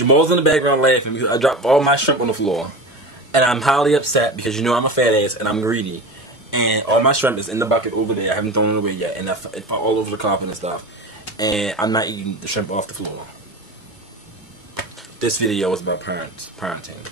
Jamal's in the background laughing because I dropped all my shrimp on the floor. And I'm highly upset because you know I'm a fat ass and I'm greedy. And all my shrimp is in the bucket over there. I haven't thrown it away yet. And it fell all over the carpet and stuff. And I'm not eating the shrimp off the floor. This video is about parenting.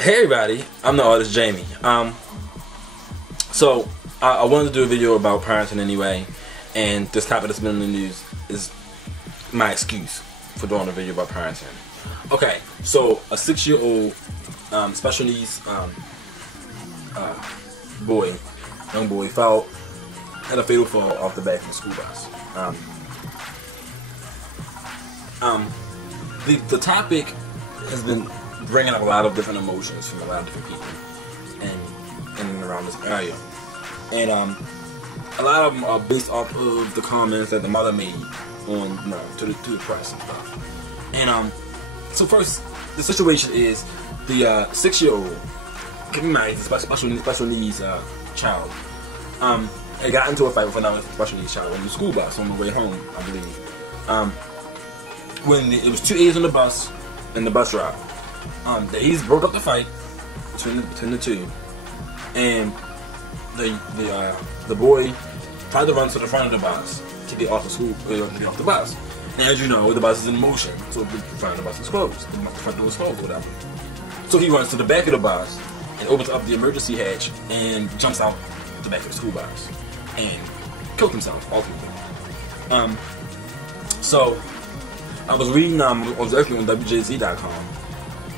Hey everybody, I'm the artist Jamie. So I wanted to do a video about parenting anyway, and this topic that's been in the news is my excuse for doing a video about parenting. Okay, so a 6-year-old special needs young boy had a fatal fall off the back of the school bus. The topic has been bringing up a lot of different emotions from a lot of different people in and around this area, and a lot of them are based off of the comments that the mother made on, to the press and stuff. And so first, the situation is the 6-year-old, keep in mind, he's a special needs child. He got into a fight with another special needs child on the school bus on the way home, I believe. When it was 2 A's on the bus and the bus driver. The A's broke up the fight between the two, and the boy tried to run to the front of the bus to get off the bus. And as you know, the bus is in motion, so the front of the bus is closed. The front door is closed or whatever. So he runs to the back of the bus and opens up the emergency hatch and jumps out the back of the school bus and killed himself ultimately. So I was reading, I was actually on WJZ.com.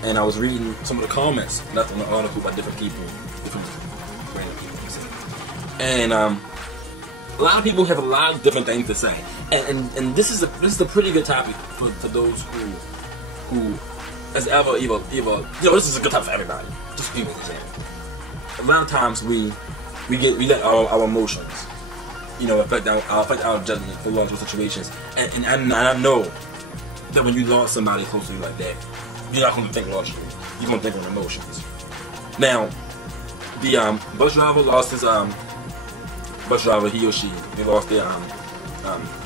And I was reading some of the comments left on the article by different people, random people. And a lot of people have a lot of different things to say. And this is a pretty good topic for those who has ever this is a good topic for everybody. Just give me an example. A lot of times we let our emotions, affect our judgment for larger situations. And I know that when you lost somebody close to you like that, you're not going to think logically. You're going to think on emotions. Now, the bus driver lost his he or she, they lost their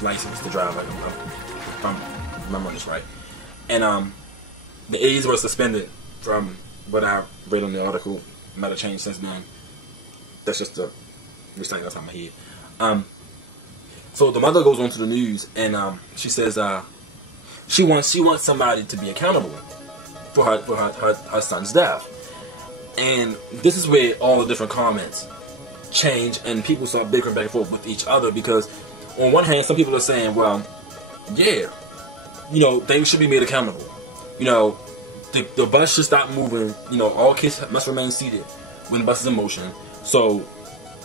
license to drive. If I'm remembering this right. And the A's were suspended from what I read on the article. Might have changed since then. That's just the recite that's on my head. So the mother goes on to the news and she says she wants somebody to be accountable for her son's death. And this is where all the different comments change and people start bickering back and forth with each other, because on one hand some people are saying, well, yeah, they should be made accountable. The bus should stop moving. All kids must remain seated when the bus is in motion. So,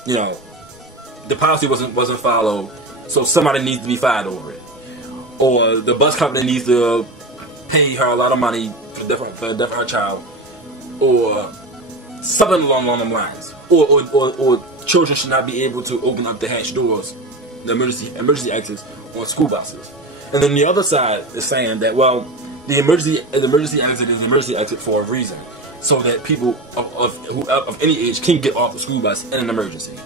the policy wasn't followed, so somebody needs to be fired over it. Or the bus company needs to pay her a lot of money for the death of her child, or something along them lines. Or children should not be able to open up the hatch doors, the emergency exits on school buses. And then the other side is saying that, well, the emergency exit is the emergency exit for a reason, so that people of any age can get off the school bus in an emergency.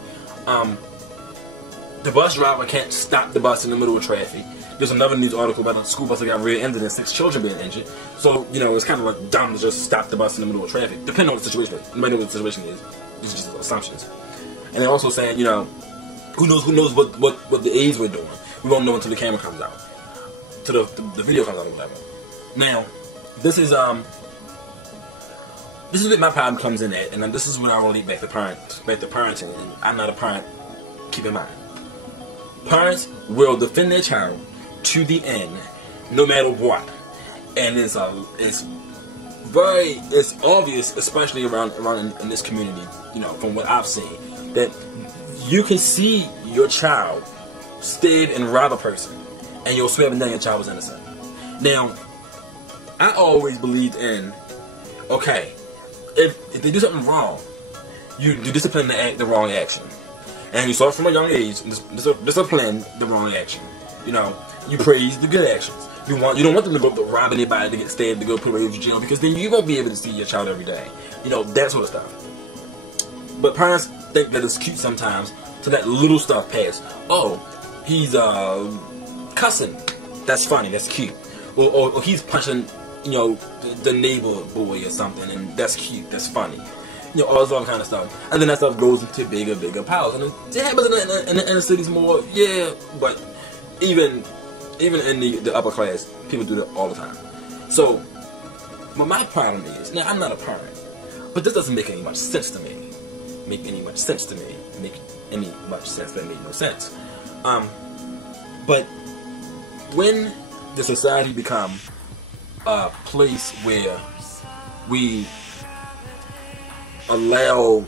The bus driver can't stop the bus in the middle of traffic. There's another news article about a school bus that got rear-ended and 6 children being injured. So, it's kind of like dumb to just stop the bus in the middle of traffic, depending on the situation. You might know what the situation is. It's just assumptions. And they're also saying, who knows what the A's were doing. We won't know until the camera comes out, till the video comes out or whatever. Now, this is where my problem comes in at, and this is when I relate back to parenting. And I'm not a parent. Keep in mind, parents will defend their child to the end, no matter what. And it's obvious, especially around in this community, from what I've seen, that you can see your child stab and rob a person, and you'll swear up and down your child was innocent. Now, I always believed in, okay, if they do something wrong, you discipline the wrong action. And you start from a young age, discipline the wrong action. You know, you praise the good actions. You don't want them to go rob anybody, to get stabbed, to go put away to jail, because then you won't be able to see your child every day. You know, that sort of stuff. But parents think that it's cute sometimes to let little stuff pass. Oh, he's cussing. That's funny. That's cute. Or he's punching, you know, the neighbor boy or something, and that's cute. That's funny. You know, all this kind of stuff. And then that stuff goes into bigger piles. And it happens in the inner cities more, yeah, but even in the upper class, people do that all the time. So, what my problem is, now I'm not a parent, but this doesn't make any much sense to me. Make any much sense, but it made no sense. But when the society become a place where we allow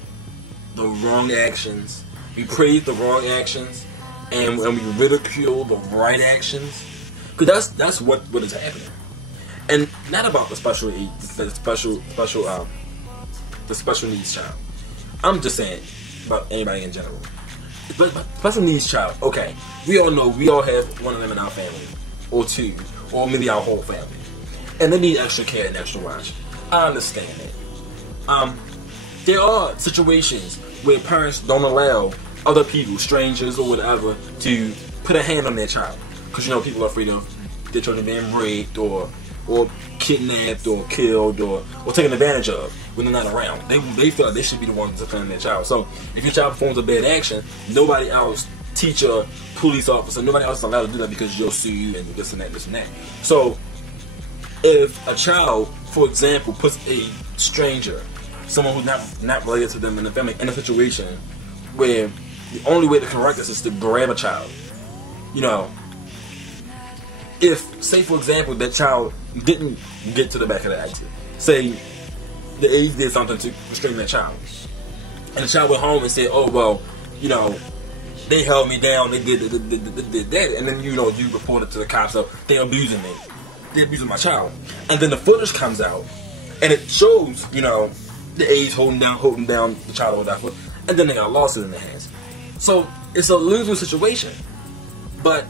the wrong actions, we praise the wrong actions, and we ridicule the right actions, because that's what is happening, and not about the special needs child. I'm just saying about anybody in general. But special needs child, okay, we all know we all have one of them in our family, or two, or maybe our whole family, and they need extra care and extra watch. I understand that. There are situations where parents don't allow other people, strangers or whatever, to put a hand on their child, because you know people are afraid of their children being raped or kidnapped or killed or taken advantage of when they're not around. They feel like they should be the ones disciplining their child. So if your child performs a bad action, nobody else, teacher, police officer, nobody else is allowed to do that, because you'll sue you and this and that. So if a child, for example, puts a stranger, someone who's not related to them in the family, in a situation where the only way to correct this is to grab a child, you know, if, say for example, that child didn't get to the back of the exit, say the aides did something to restrain that child, and the child went home and said, oh well, you know, they held me down, they did that, and then you know you reported to the cops, so they're abusing me, they're abusing my child, and then the footage comes out and it shows, you know, the aides holding down the child or whatever, and then they got a lawsuit in their hands. So it's a lose-lose situation. But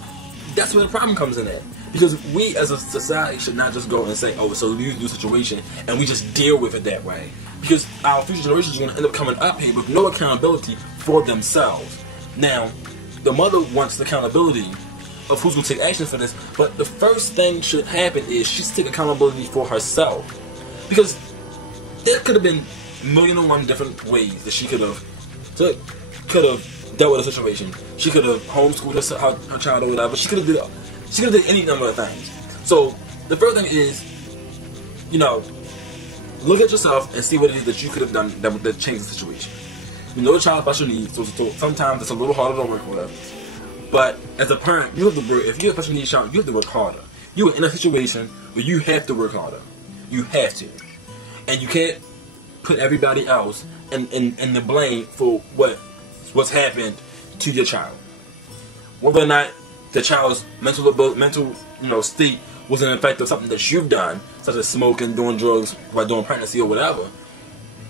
that's where the problem comes in at. Because we as a society should not just go and say, oh, it's a lose-lose situation, and we just deal with it that way. Because our future generations are going to end up coming up here with no accountability for themselves. Now, the mother wants the accountability of who's going to take action for this, but the first thing should happen is she should take accountability for herself. Because there could have been a million and one different ways that she could have dealt with a situation. She could have homeschooled her child or whatever. She could have did any number of things. So the first thing is, you know, look at yourself and see what it is that you could have done that changed the situation. You know, the child special needs, so sometimes it's a little harder to work with. But as a parent, you have to work. If you're a special needs child, you have to work harder. You are in a situation where you have to work harder. You have to. And you can't put everybody else in the blame for what's happened to your child. Whether or not the child's mental state was an effect of something that you've done, such as smoking, doing drugs, while doing pregnancy or whatever.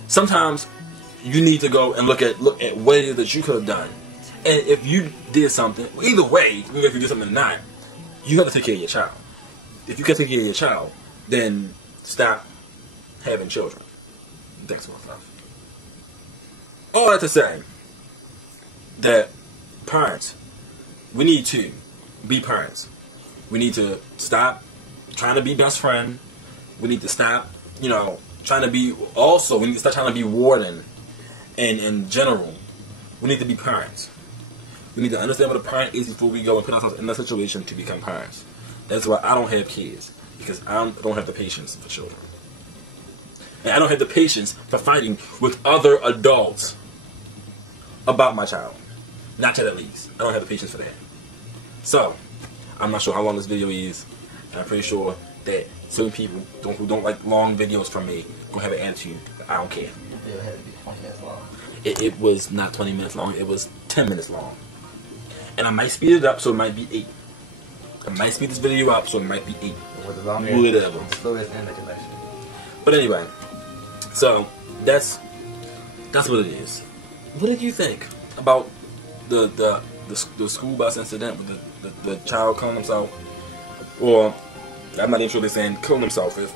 Sometimes you need to go and look at what it is that you could have done. And if you did something, either way, if you did something or not, you have to take care of your child. If you can't take care of your child, then stop having children. Thanks for my stuff. All that to say that parents, we need to be parents. We need to stop trying to be best friend. We need to stop, you know, trying to be, also, we need to stop trying to be warden. And in general, we need to be parents. We need to understand what a parent is before we go and put ourselves in that situation to become parents. That's why I don't have kids, because I don't have the patience for children. And I don't have the patience for fighting with other adults about my child. Not yet, at least. I don't have the patience for that. So, I'm not sure how long this video is. And I'm pretty sure that certain people who don't like long videos from me gonna have an attitude. But I don't care. The video had to be 20 minutes long. It was not 20 minutes long. It was 10 minutes long. And I might speed it up so it might be 8. I might speed this video up so it might be 8. Whatever. But anyway, so that's what it is. What did you think about the school bus incident with the child killing himself? Or I'm not even sure they're saying killing himself. If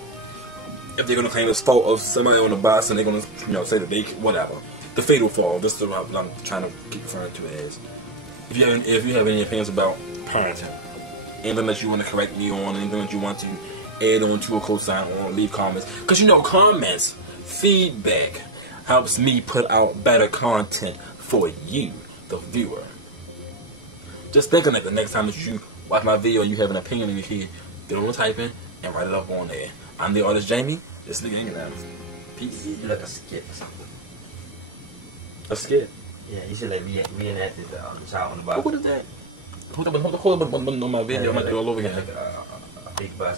they're gonna claim it's fault of somebody on the bus and they're gonna say that they whatever. The fatal fall. This is what I'm trying to keep referring to it as. If you have any opinions about parenting, anything that you want to correct me on, anything that you want to add on to a cosign on, leave comments. Because comments, feedback helps me put out better content for you, the viewer. Just thinking that the next time that you watch my video and you have an opinion in your head, get on typing and write it up on there. I'm the artist Jamie. This nigga England. Peace. You look a skit or something. A skit? Yeah, you should like reenacted the child on the bus. What is that? Hold up on my video. I'm gonna do it all over again. A big bus.